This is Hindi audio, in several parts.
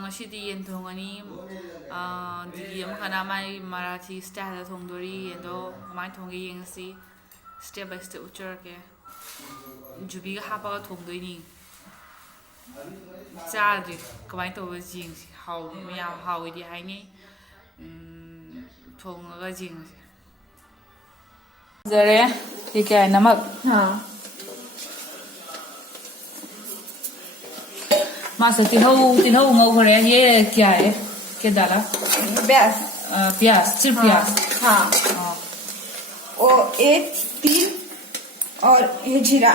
ngasi di yen thongani didi amakana mai Marathi style thongdori yendo mai thongi yengsi step by step ucharake jubi ga hapa thongdoini charge कमाई तब जिंग हाउ मैं हाउदी हाइने थोंगा जिंग जरे ये क्या है नमक हाँ मासा तिलहौ ngौ खरे ये क्या है क्या डाला प्याज प्याज सिर्फ प्याज हाँ और एक तिल और ये जीरा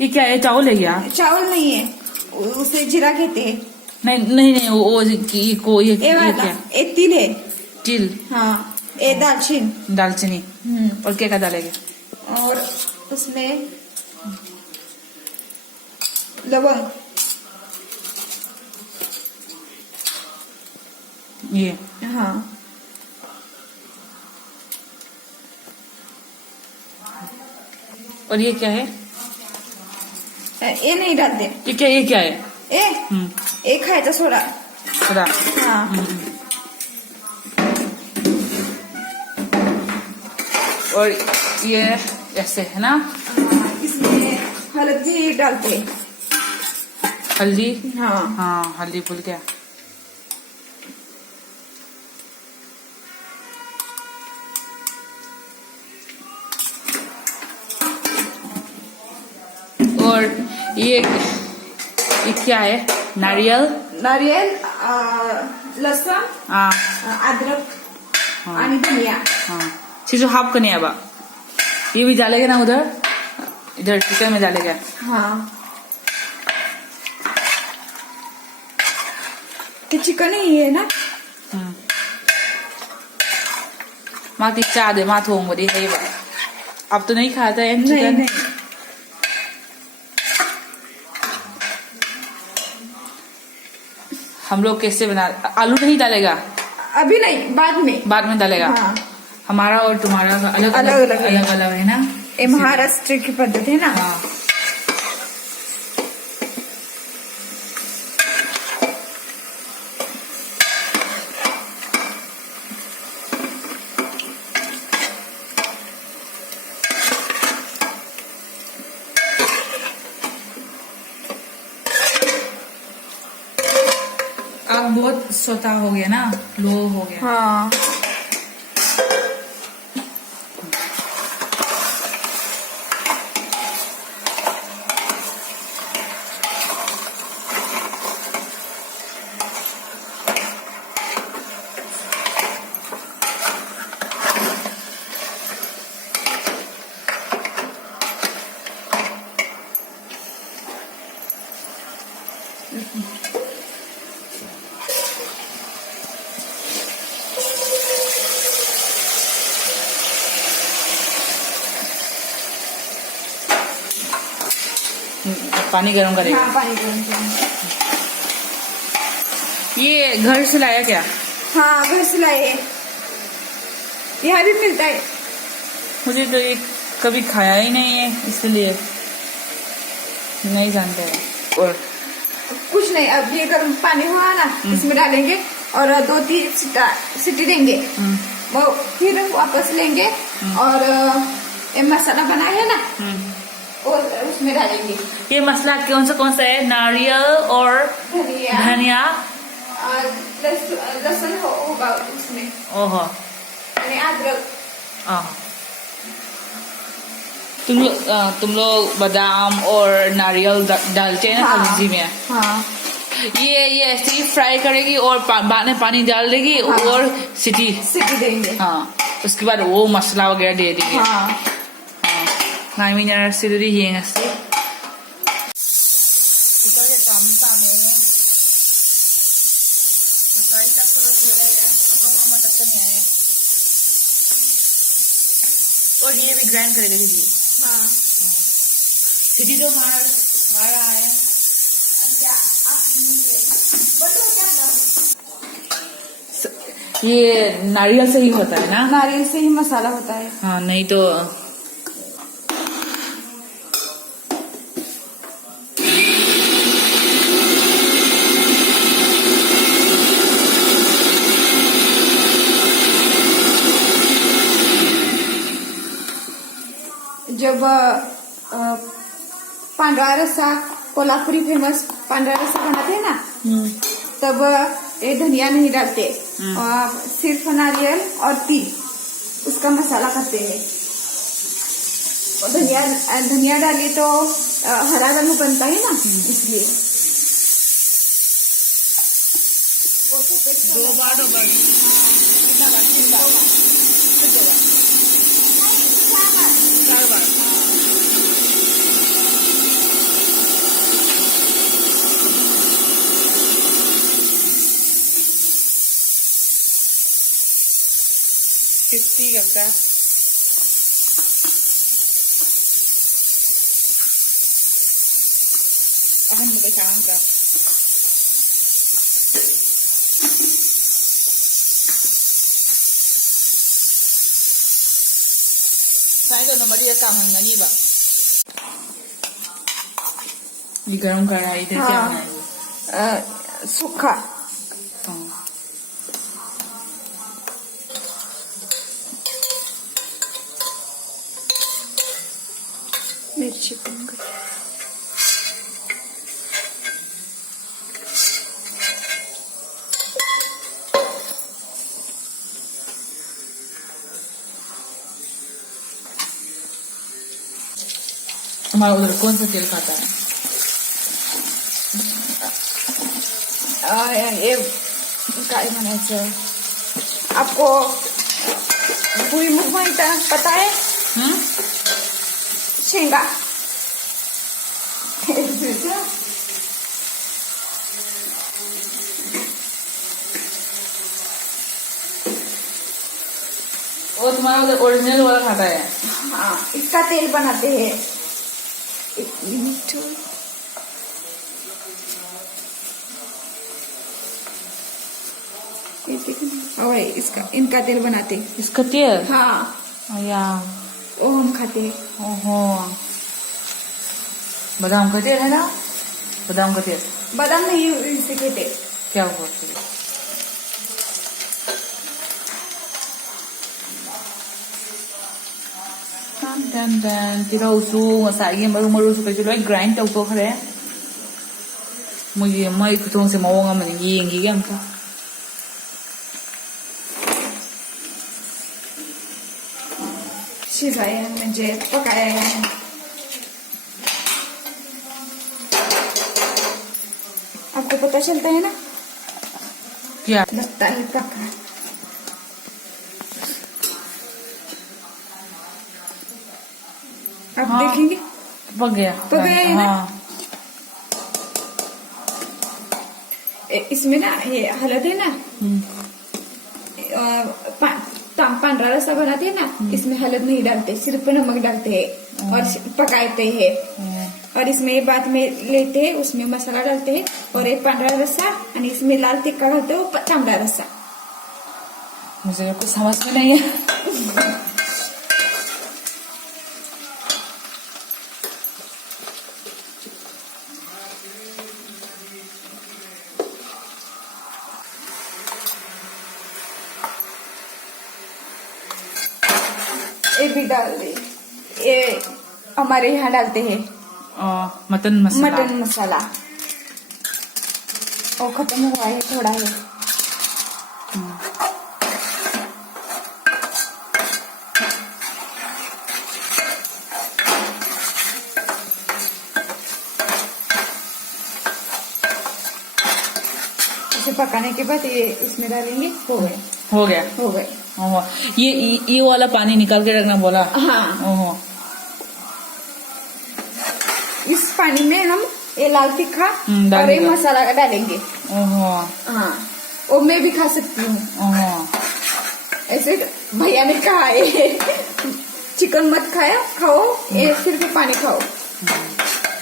ये क्या है चावल है क्या चावल नहीं है उसे जीरा कहते हैं नहीं वो ये क्या ये तिल है तिल हाँ ये दालचीनी और क्या डालेंगे और उसमें लवंग ये हाँ और ये क्या है ये नहीं डालते ये क्या है ये खाएगा सोडा सोडा हाँ और ये ऐसे है ना इसमें हल्दी डालते हल्दी हाँ हाँ हल्दी भूल गया और ये क्या है नारियल लहसुन हाँ अदरक आणि धनिया हाँ चीज़ हाफ करने अब ये भी डालेगा ना उधर इधर चिकन में डालेगा हाँ कि चिकन ही है ना माँ की चाह दे माँ थोंग बड़ी है ये अब तो नहीं खाता है चिकन नहीं हम लोग कैसे बना आलू नहीं डालेगा अभी नहीं बाद में डालेगा हाँ। हमारा और तुम्हारा अलग अलग है ना ये महाराष्ट्र की पद्धति है ना हाँ आग बहुत सोता हो गया ना लो हो गया हाँ पानी गरम करेगा हाँ पानी गरम करेंगे। ये घर से लाया क्या हाँ घर से लाए यहाँ भी मिलता है मुझे तो ये कभी खाया ही नहीं है इसलिए नहीं जानते हैं और कुछ नहीं अब ये गर्म पानी हुआ ना इसमें डालेंगे और 2-3 सीटी देंगे वो फिर वापस लेंगे और ये मसाला बना है ना और उसमें डालेंगे ये मसाला कौन सा है नारियल और धनिया और लहसुन होगा उसमें ओहो अदरक तुम लोग बादाम और नारियल डालते हैं ना सब्जी में हाँ ये ऐसे ही फ्राई करेगी और बाद में पानी डाल देगी और सीटी देंगे हाँ उसके बाद वो मसाला वगैरह दे देगी हाँ 나이미냐 시들이 이행했어. और ये भी ग्राइंड करेगा दीदी हाँ सीधी तो मार रहा है ये नारियल से ही होता है ना नारियल से ही मसाला होता है हाँ नहीं तो जब पांढरा रस्सा कोल्हापुरी फेमस पांढरा रस्सा बनाते हैं ना, तब ये धनिया नहीं डालते, और सिर्फ नारियल और तिल उसका मसाला करते हैं। और धनिया डालिए तो हरा रंग बनता है ना, इसलिए। करता है अहम का sai ko naman dia kam hang ni ba ni garam kara ite kya सूखा मिर्ची हमारा उधर कौन सा तेल खाता है? ये काय म्हणायचं आपको भुईमुग माहित पता है? शेंगा वो तुम्हारा उधर ओरिजिनल वाला खाता है? हाँ, इसका तेल बनाते हैं। एक मिनट इसका इनका तेल बनाते। इसका तेल? हाँ या वो हम खाते हैं। ओहो, बादाम का तेल है ना? बादाम का तेल? बादाम नहीं, इसे कहते क्या हुआ फिर? ꯇꯤꯜꯍꯧꯁꯨ ꯉꯁꯥꯏꯒꯤ ꯃꯔꯨꯁꯨ ꯀꯩꯁꯨ ꯂꯣꯏ ꯒ꯭ꯔꯥꯏꯟ ꯇꯧꯊꯣꯛꯈ꯭ꯔꯦ ꯃꯣꯏ ꯈꯨꯊꯣꯡꯁꯦ ꯃꯑꯣꯡ ꯑꯃꯅꯤ ꯌꯦꯡꯈꯤꯒꯦ ꯑꯝꯇ शिजाया म्हणजे पकाया आपको पता चलता है ना क्या लगता है पका आप देखेंगे पक गया है ना? इसमें ना ये हल्द है ना, पांढरा रस्सा बनाते हैं ना, इसमें हल्द नहीं डालते, सिर्फ नमक डालते हैं और पकाते हैं। और इसमें ये बाद में लेते हैं, उसमें मसाला डालते हैं और एक पांढरा रस्सा और इसमें लाल टिक्का डालते हो, तांबडा रस्सा। मुझे कुछ समझ में नहीं है। ये भी डाल दे, ये हमारे यहाँ डालते हैं मटन मसाला और खत्म हुआ है, थोड़ा है। इसे पकाने के बाद ये इसमें डालेंगे, हो गए। ओहो, ये वाला पानी निकाल के रखना बोला? हाँ। ओहो, इस पानी में हम ये लाल तीखा और ये मसाला डालेंगे। ओहो, हाँ, वो मैं भी खा सकती हूँ। ओहो, ऐसे भैया ने कहा है चिकन मत खाओ, ये सिर्फ पानी खाओ।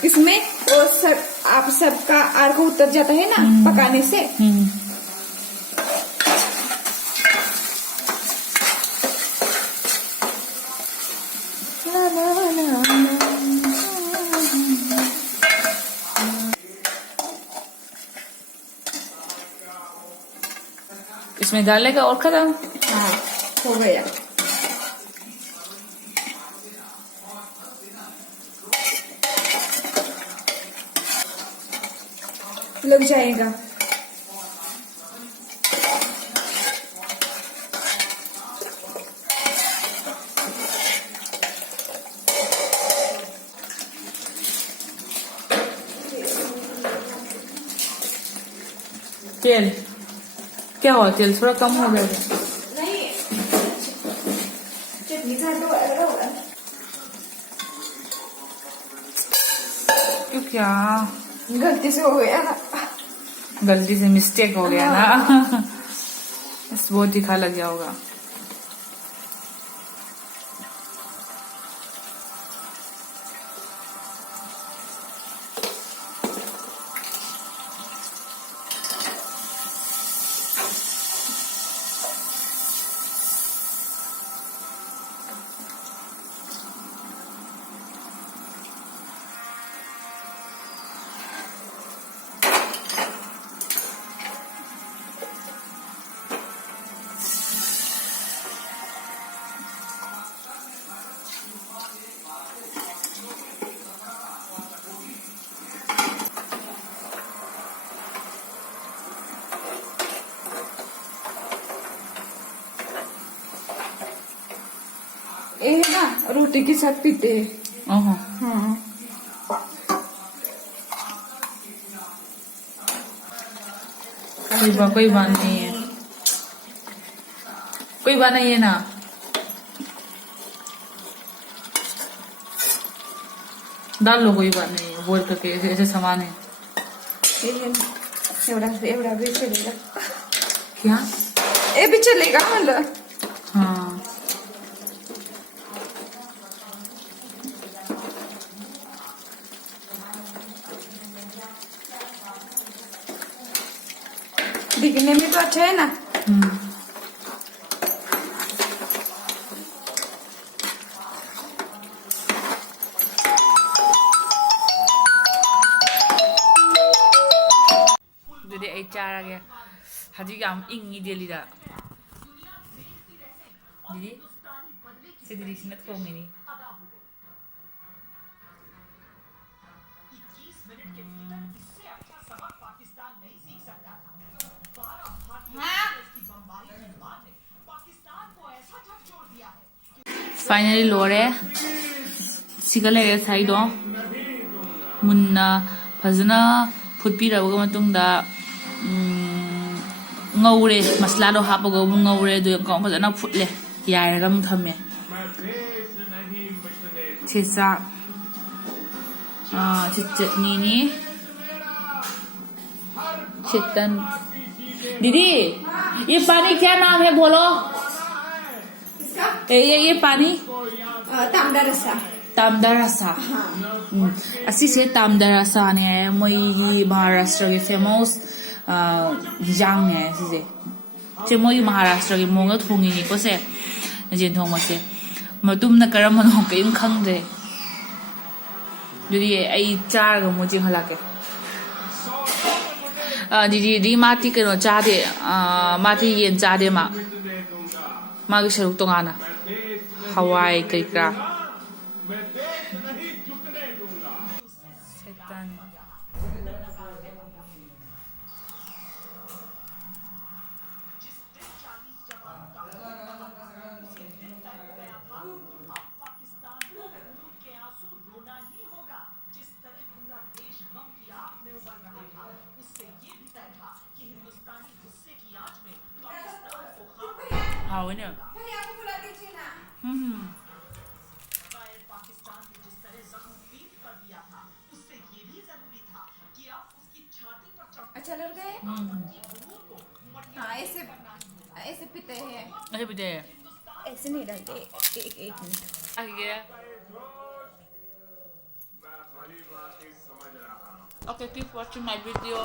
इसमें वो सब आप सबका आर्क उतर जाता है ना पकाने से। इसमें डालेगा और खत्म। हाँ, हो गया। लग जाएगा। तेल क्या हुआ? तेल थोड़ा कम हो गया। नहीं, चटनी झाड़ तो होगा। क्यों? क्या गलती से हो गया ना। गलती से मिस्टेक हो गया ना। बस बहुत तीखा लग गया होगा। ये है ना, रोटी के साथ पीते हैं। हाँ, कोई बात नहीं है, कोई बात नहीं है ना। डाल लो, कोई बात नहीं है। बोल करके ऐसे सामान है। ये है ना, एवढा भी चलेगा। क्या? ये भी चलेगा मतलब। हाँ, दिखने में तो अच्छा है ना। ꯑꯗꯨꯗꯤ ꯑꯩ ꯆꯥꯔꯒꯦ꯫ ꯍꯧꯖꯤꯛ ꯌꯥꯝ ꯏꯪꯉꯤ ꯗꯦꯜꯂꯤꯗ꯫ ꯗꯤꯗꯤ ꯁꯤ ꯗꯤꯗꯤꯁꯤꯅ ꯊꯣꯡꯉꯤꯅꯤ꯫ फाइनली लोरे सिगा लेरे साइदो Munna फजना फुटपीरबगा मतुंगदा ngawre masala do hapaga ngawre do ko fajana futle yairaga mu thame chisa chutney ni chicken दीदी ये पानी क्या नाम है बोलो? ये पानी तांबडा रस्सा। तामदा रसा। असीसे तामदा रसा ने मोई महाराष्ट्र के फेमस जांग ने सिसे चे मोई महाराष्ट्र के मोंग थोंगी नि कोसे जेन थोंगसे मतुम न करम न कयम खंगदे दुदी आई चार ग मोजि हलाके दीदी दी माती कनो चादे माती येन चादे मागी सरुक तोंगाना हवाई कैका हाँ वो ना अच्छा लग रहा है। हाँ, ऐसे ऐसे पीते हैं। अच्छा पीते हैं। ऐसे नहीं डालते। एक मिनट आगे okay, keep watching my video.